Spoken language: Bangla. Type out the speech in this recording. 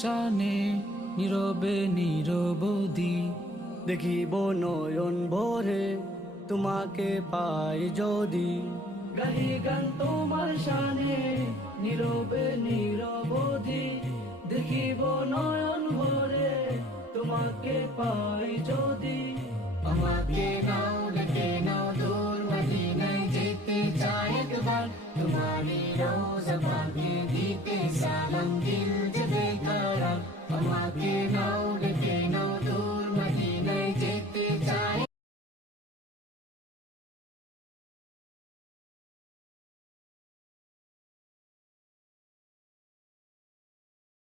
শানে নীরবে নিরবধি। দেখিব নয়ন ভরে তোমাকে পাই যদি, গাহি গান তোমার শানে নীরবে নিরবধি। দেখিব নয়ন ভরে তোমাকে পাই যদি। আমাকে